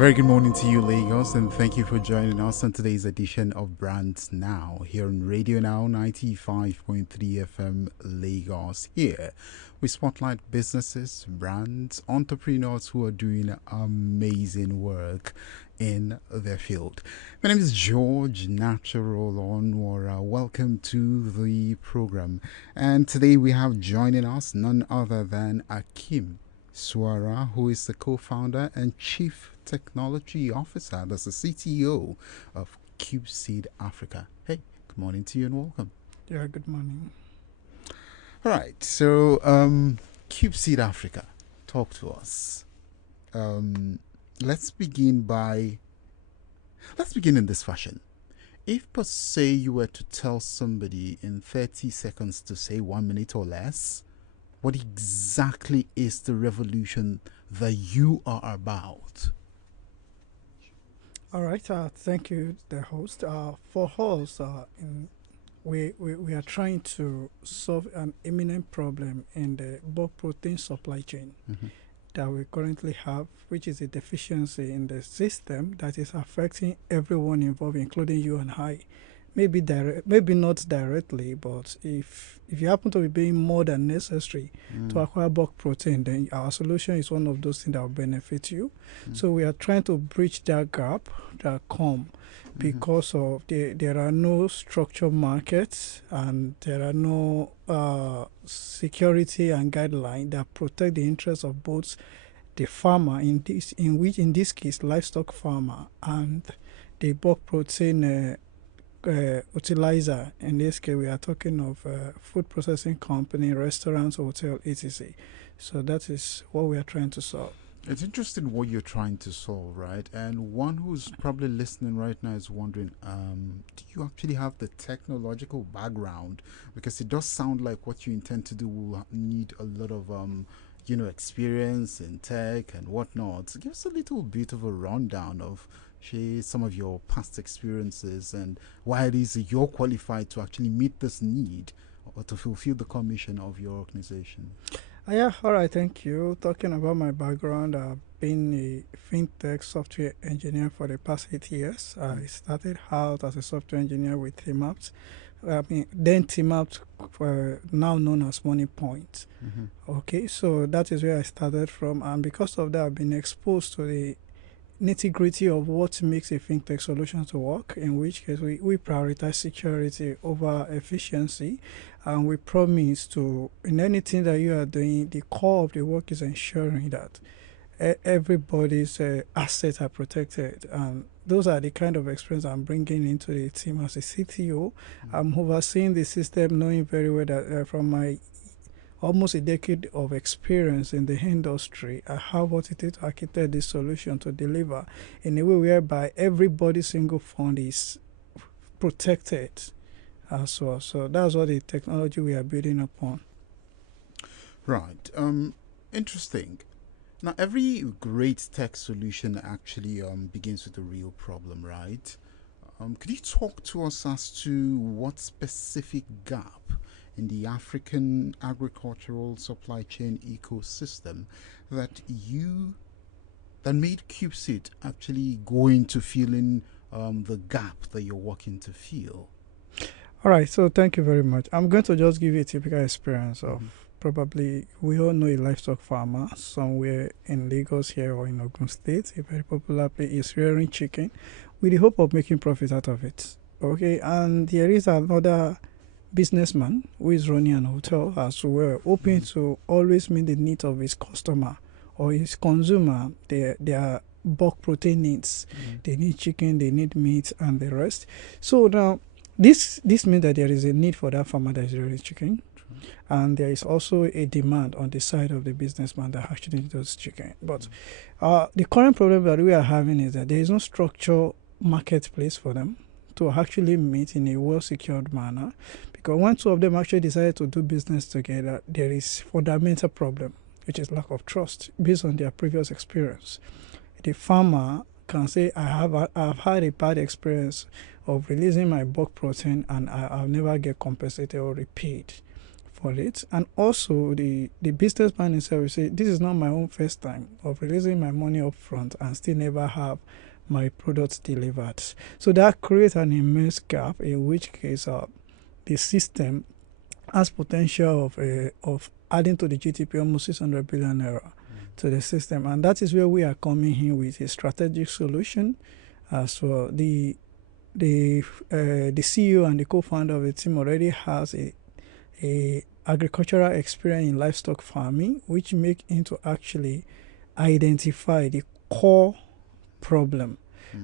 Very good morning to you, Lagos, and thank you for joining us on today's edition of Brands Now here on Radio Now 95.3 FM Lagos. Here we spotlight businesses, brands, entrepreneurs who are doing amazing work in their field. My name is George Natural Onwara. Welcome to the program, and today we have joining us none other than Akeem Suara, who is the co-founder and chief technology officer, that's the CTO of Cubeseed Africa. Hey, good morning to you and welcome. Yeah, good morning. All right, so Cubeseed Africa, talk to us. Let's begin in this fashion. If per se you were to tell somebody in 30 seconds to say 1 minute or less, what exactly is the revolution that you are about? All right, thank you, the host. For us, we are trying to solve an imminent problem in the bulk protein supply chain that we currently have, which is a deficiency in the system that is affecting everyone involved, including you and I. Maybe not directly, but if you happen to be paying more than necessary to acquire bulk protein, then our solution is one of those things that will benefit you. So we are trying to bridge that gap that come because of there are no structured markets and there are no security and guidelines that protect the interests of both the farmer in this case livestock farmer and the bulk protein utilizer. In this case, we are talking of food processing company, restaurants, hotel, etc. So that is what we are trying to solve. It's interesting what you're trying to solve, right? And one who's probably listening right now is wondering, do you actually have the technological background? Because it does sound like what you intend to do will need a lot of experience in tech and whatnot. Give us a little bit of a rundown of some of your past experiences and why it is that you're qualified to actually meet this need or to fulfill the commission of your organization. Yeah, all right, thank you. Talking about my background, I've been a fintech software engineer for the past 8 years. I started out as a software engineer with Tmaps. Then Tmaps, now known as Money Point. Okay, so that is where I started from, and because of that, I've been exposed to the nitty-gritty of what makes a fintech solution to work, in which case we prioritize security over efficiency, and we promise to, in anything that you are doing, the core of the work is ensuring that everybody's assets are protected. And those are the kind of experience I'm bringing into the team as a CTO. I'm overseeing the system, knowing very well that from my almost a decade of experience in the industry, I have what it is to architect this solution to deliver in a way whereby everybody's single fund is protected as well. So that's what the technology we are building upon. Right. Interesting. Now, every great tech solution actually begins with a real problem, right? Could you talk to us as to what specific gap in the African agricultural supply chain ecosystem that made Cubeseed actually go into feeling the gap that you're working to fill? All right, so thank you very much. I'm going to just give you a typical experience of probably, we all know a livestock farmer somewhere in Lagos here or in Ogun State. A very popular place is rearing chicken with the hope of making profit out of it. Okay, and there is another businessman who is running an hotel as well, hoping to always meet the needs of his customer or his consumer, their bulk protein needs. They need chicken, they need meat, and the rest. So now, this means that there is a need for that farmer that is rearing chicken, and there is also a demand on the side of the businessman that actually needs those chicken. But the current problem that we are having is that there is no structured marketplace for them to actually meet in a well-secured manner, because when two of them actually decided to do business together, there is fundamental problem, which is lack of trust based on their previous experience. The farmer can say, I've had a bad experience of releasing my bulk protein and I'll never get compensated or repaid for it. And also the businessman himself will say, this is not my own first time of releasing my money up front and still never have my products delivered. So that creates an immense gap, in which case the system has potential of adding to the GDP almost 600 billion naira to the system. And that is where we are coming in with a strategic solution. So the CEO and the co-founder of the team already has a agricultural experience in livestock farming, which make him to actually identify the core problem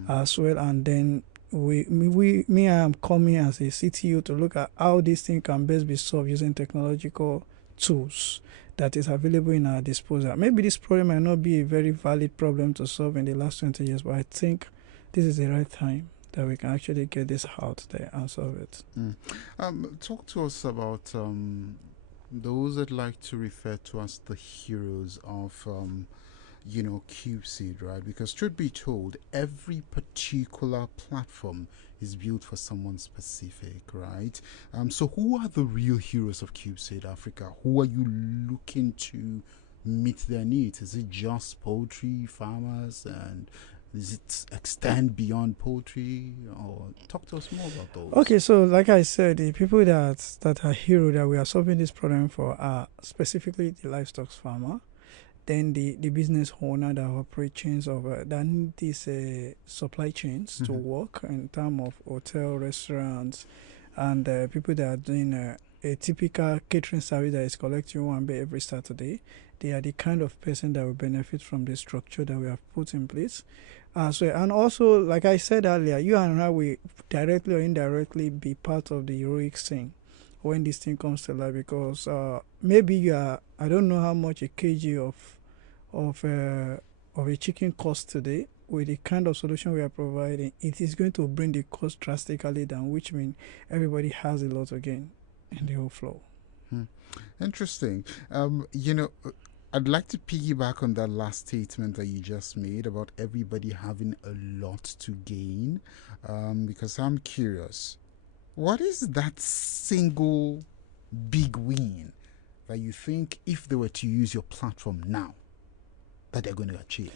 as well. And then me, I am coming as a CTO to look at how this thing can best be solved using technological tools that is available in our disposal. Maybe this problem might not be a very valid problem to solve in the last 20 years, but I think this is the right time that we can actually get this out there and solve it. Talk to us about those that like to refer to as the heroes of Cubeseed, right? Because truth be told, every particular platform is built for someone specific, right? So who are the real heroes of Cubeseed Africa? Who are you looking to meet their needs? Is it just poultry farmers, and does it extend beyond poultry? Or talk to us more about those. Okay, so like I said, the people that are hero that we are solving this problem for are specifically the livestock farmer, then the business owner that operate chains of that need these supply chains to work in terms of hotel, restaurants, and people that are doing a typical catering service that is collecting one bay every Saturday. They are the kind of person that will benefit from the structure that we have put in place. And also, like I said earlier, you and I will directly or indirectly be part of the heroic thing when this thing comes to life, because maybe you are, I don't know how much a kg of a chicken costs today. With the kind of solution we are providing, it is going to bring the cost drastically down, which means everybody has a lot to gain in the whole flow. Interesting. I'd like to piggyback on that last statement that you just made about everybody having a lot to gain, because I'm curious, what is that single big win that you think if they were to use your platform now that they're going to achieve?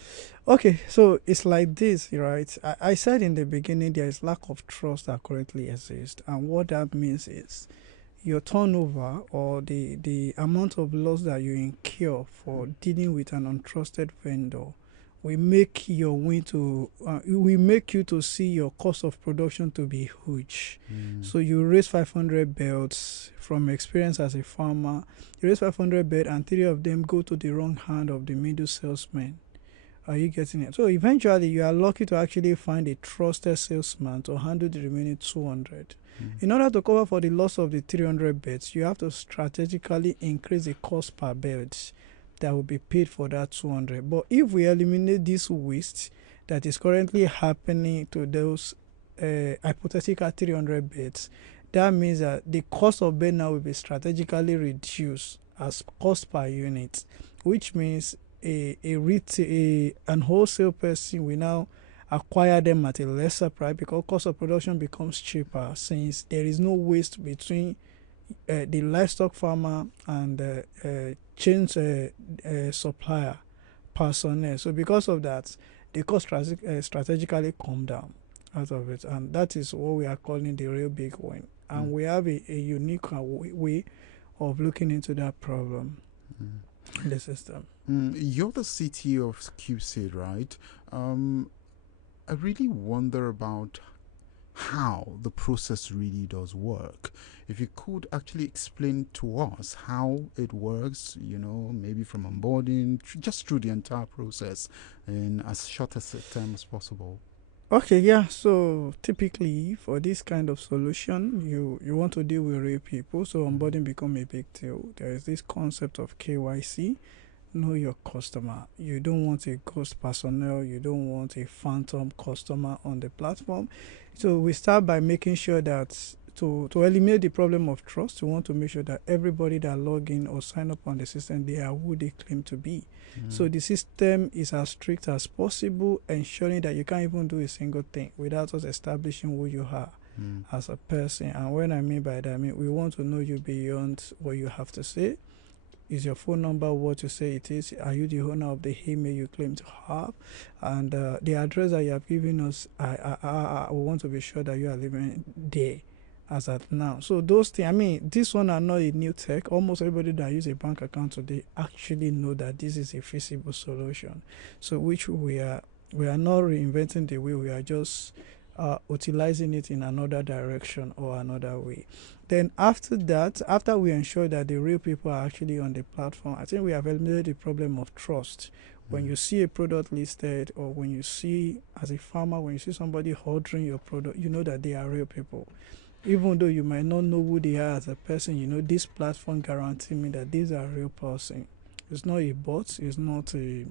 Okay, so it's like this, right? I said in the beginning there is lack of trust that currently exists, and what that means is your turnover or the amount of loss that you incur for dealing with an untrusted vendor will make your win to will make you to see your cost of production to be huge. So you raise 500 belts from experience as a farmer. You raise 500 belts and 3 of them go to the wrong hand of the middle salesman. Are you getting it? So eventually you are lucky to actually find a trusted salesman to handle the remaining 200. In order to cover for the loss of the 300 beds, you have to strategically increase the cost per bed that will be paid for that 200. But if we eliminate this waste that is currently happening to those hypothetical 300 beds, that means that the cost of bed now will be strategically reduced as cost per unit, which means an wholesale person will now acquire them at a lesser price because cost of production becomes cheaper, since there is no waste between the livestock farmer and chain supplier personnel. So because of that, the cost strategically come down out of it, and that is what we are calling the real big win. And we have a unique way of looking into that problem in the system. You're the CTO of Cubeseed, right? I really wonder about how the process really does work. If you could actually explain to us how it works, maybe from onboarding, just through the entire process in as short a time as possible. Okay, yeah. So typically for this kind of solution, you want to deal with real people, so onboarding become a big deal. There is this concept of KYC. Know your customer. You don't want a ghost personnel. You don't want a phantom customer on the platform. So we start by making sure that to eliminate the problem of trust, we want to make sure that everybody that log in or sign up on the system, they are who they claim to be. So the system is as strict as possible, ensuring that you can't even do a single thing without us establishing who you are. as a person. And when I mean by that, I mean we want to know you beyond what you have to say. Is your phone number what you say it is? Are you the owner of the email you claim to have? And the address that you have given us, I want to be sure that you are living there as at now. So those things, I mean, this one are not a new tech. Almost everybody that use a bank account today actually know that this is a feasible solution. So which we are not reinventing the wheel. We are just utilizing it in another direction or another way. Then after that, after we ensure that the real people are actually on the platform, I think we have eliminated the problem of trust. When you see a product listed, or when you see, as a farmer, when you see somebody ordering your product, you know that they are real people. Even though you might not know who they are as a person, you know this platform guarantees me that these are a real person. It's not a bot, it's not a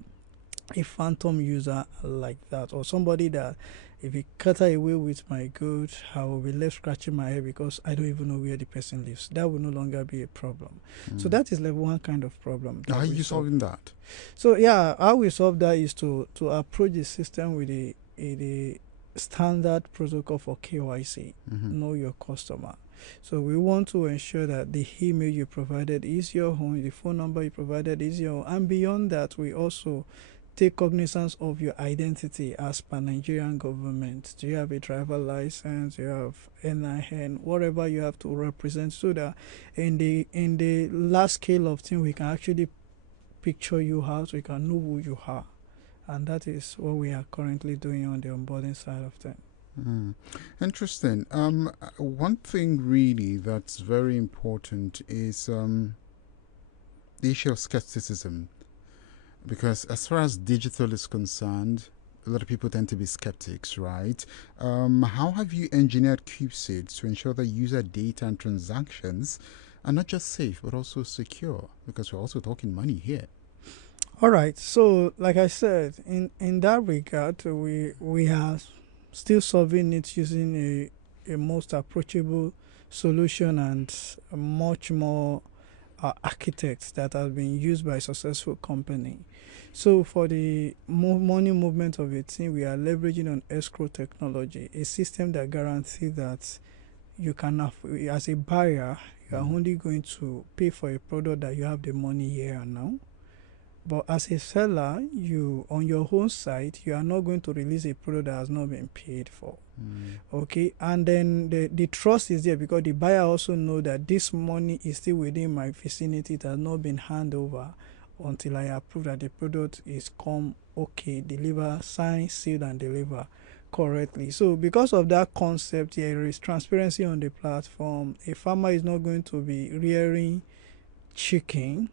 phantom user like that, or somebody that if he cut away with my goods, I will be left scratching my head because I don't even know where the person lives. That will no longer be a problem. So that is like one kind of problem. How are you solving that? So yeah, how we solve that is to approach the system with a standard protocol for KYC, know your customer. So we want to ensure that the email you provided is your own, the phone number you provided is your own, and beyond that, we also take cognizance of your identity as per Nigerian government. Do you have a driver license? Do you have NIN? Whatever you have to represent, so that in the last scale of things, we can actually picture you out. We can know who you are, and that is what we are currently doing on the onboarding side of things. Interesting. One thing really that's very important is the issue of skepticism. Because as far as digital is concerned, a lot of people tend to be skeptics, right? How have you engineered Cubeseed to ensure that user data and transactions are not just safe, but also secure? Because we're also talking money here. All right. So, like I said, in that regard, we are still solving it using a most approachable solution and much more architects that have been used by a successful company. So for the money movement of a team, we are leveraging on escrow technology, a system that guarantees that you can, as a buyer, you are only going to pay for a product that you have the money here and now. But as a seller, you on your own site, you are not going to release a product that has not been paid for. Okay, and then the trust is there because the buyer also know that this money is still within my vicinity. It has not been handed over until I approve that the product is come deliver, sign, sealed, and deliver correctly. So because of that concept, there is transparency on the platform. A farmer is not going to be rearing chicken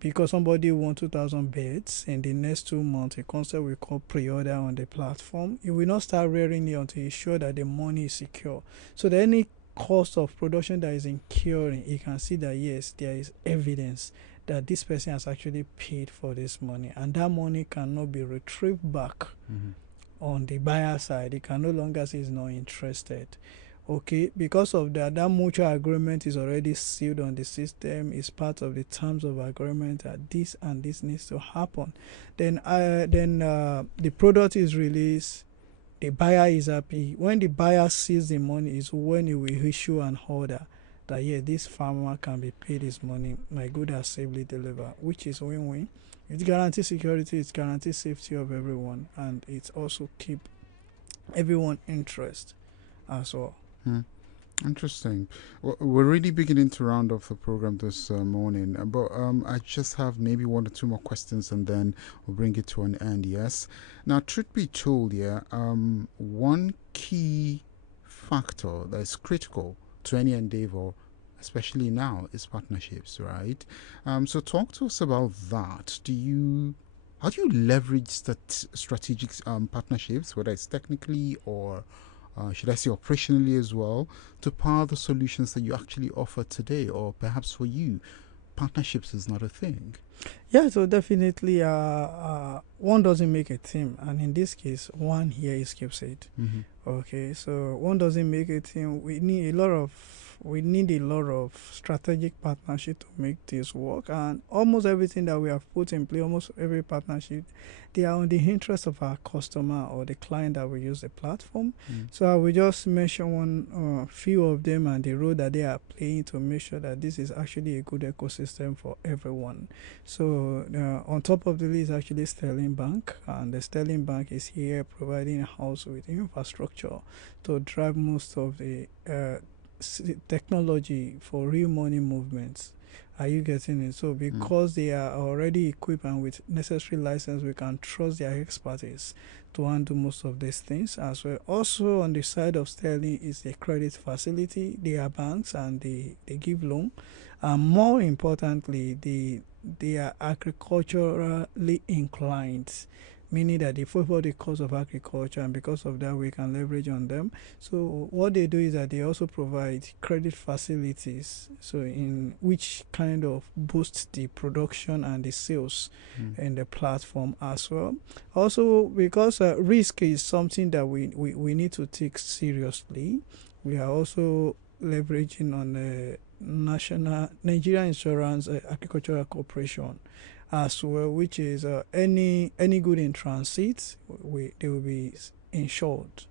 because somebody wants 2,000 beds in the next 2 months, a concept we call pre-order on the platform. You will not start rearing it until you sure that the money is secure. So that any cost of production that is incurring, you can see that yes, there is evidence that this person has actually paid for this money, and that money cannot be retrieved back on the buyer side. He can no longer say he's not interested. Okay, because of that mutual agreement is already sealed on the system. Is part of the terms of agreement that this and this needs to happen. Then the product is released. The buyer is happy. When the buyer sees the money is when he will issue an order that this farmer can be paid his money. My good are safely delivered, which is win-win. It guarantees security. It guarantees safety of everyone, and it also keep everyone interest as well. Interesting. Well, we're really beginning to round off the program this morning, but I just have maybe one or two more questions and then we'll bring it to an end. Yes. Now, truth be told, one key factor that is critical to any endeavor, especially now, is partnerships, right? So talk to us about that. How do you leverage strategic partnerships, whether it's technically or should I say operationally as well, to power the solutions that you actually offer today? Or perhaps for you, partnerships is not a thing. Yeah, so definitely one doesn't make a team, and in this case one here is Cubeseed. Okay, so one doesn't make a team. We need a lot of we need a lot of strategic partnership to make this work. And almost everything that we have put in place, almost every partnership, they are on the interest of our customer or the client that will use the platform. So I will just mention one few of them and the role that they are playing to make sure that this is actually a good ecosystem for everyone. So on top of the list, actually Sterling Bank, and the Sterling Bank is here providing a house with infrastructure to drive most of the technology for real money movements. Are you getting it? So because they are already equipped and with necessary license, we can trust their expertise to handle most of these things as well. Also on the side of Sterling is the credit facility. They are banks and they give loan. And more importantly, they are agriculturally inclined, meaning that they follow the course of agriculture, and because of that we can leverage on them. So what they do is that they also provide credit facilities, so in which kind of boosts the production and the sales in the platform as well. Also because risk is something that we need to take seriously, we are also leveraging on the Nigeria Insurance Agricultural Corporation as well, which is any good in transit, they will be insured.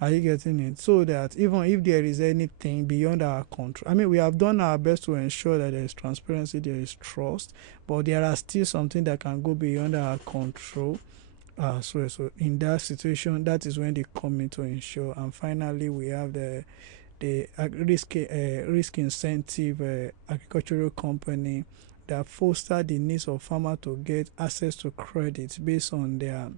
Are you getting it? So that even if there is anything beyond our control, I mean, we have done our best to ensure that there is transparency, there is trust, but there are still something that can go beyond our control. So in that situation, that is when they come in to insure. And finally, we have the risk incentive agricultural company that foster the needs of farmers to get access to credit based on their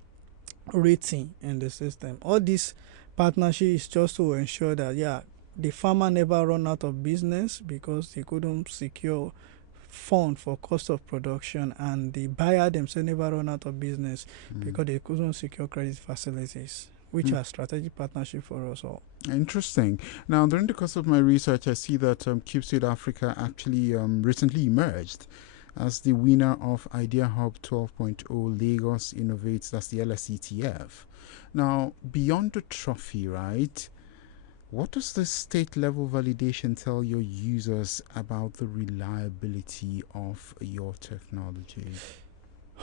rating in the system. All this partnership is just to ensure that the farmer never run out of business because they couldn't secure fund for cost of production, and the buyer themselves never run out of business because they couldn't secure credit facilities, which are strategic partnership for us all. Interesting. Now, during the course of my research, I see that Cubeseed Africa actually recently emerged as the winner of Idea Hub 12.0 Lagos Innovates, that's the LSETF. Now, beyond the trophy, right, what does the state level validation tell your users about the reliability of your technology?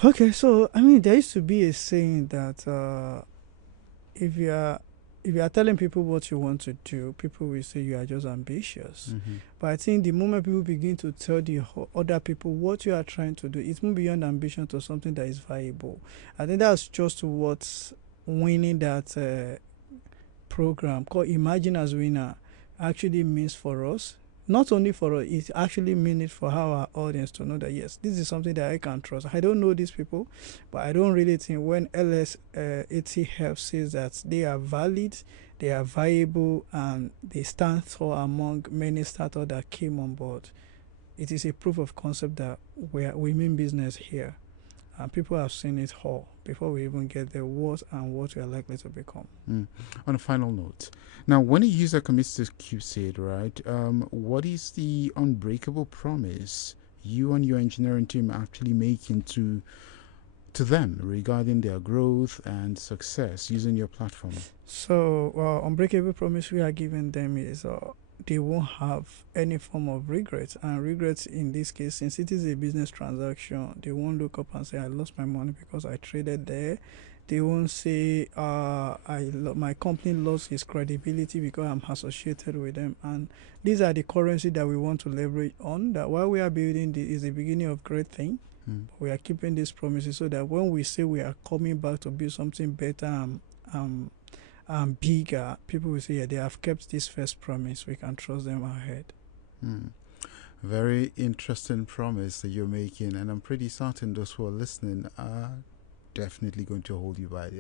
Okay, so I mean, there used to be a saying that if you are telling people what you want to do, people will say you are just ambitious. But I think the moment people begin to tell the other people what you are trying to do, it's moving beyond ambition to something that is viable. I think that's just what's winning that program called Imagine as Winner actually means for us. Not only for us, it actually means it for our audience to know that yes, this is something that I can trust. I don't know these people, but I don't really think when LSETF says that they are valid, they are viable, and they stand tall among many startups that came on board, it is a proof of concept that we mean business here. And people have seen it all before we even get there, what we are likely to become. On a final note, now when a user commits to Cubeseed, right, what is the unbreakable promise you and your engineering team are actually making to them regarding their growth and success using your platform? So, unbreakable promise we are giving them is they won't have any form of regret. And regrets in this case, since it is a business transaction, they won't look up and say, I lost my money because I traded there. They won't say, my company lost its credibility because I'm associated with them. And these are the currency that we want to leverage on, that while we are building this is the beginning of great thing. We are keeping these promises so that when we say we are coming back to build something better and bigger, people will say, they have kept this first promise. We can trust them ahead. Very interesting promise that you're making, and I'm pretty certain those who are listening are definitely going to hold you by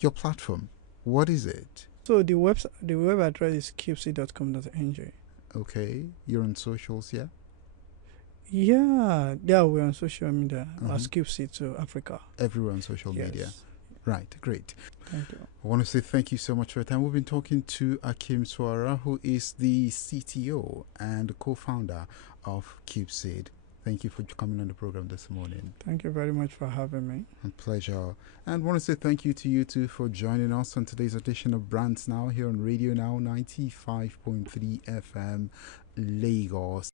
your platform. What is it? So the web address is cubeseed.com.ng. Okay, you're on socials, yeah? Yeah, we're on social media as Cubeseed to Africa. Everywhere on social media. Right, great. Thank you. I want to say thank you so much for your time. We've been talking to Akeem Suara, who is the CTO and co-founder of Cubeseed. Thank you for coming on the program this morning. Thank you very much for having me. A pleasure. And want to say thank you to you too for joining us on today's edition of Brands Now here on Radio Now 95.3 FM Lagos.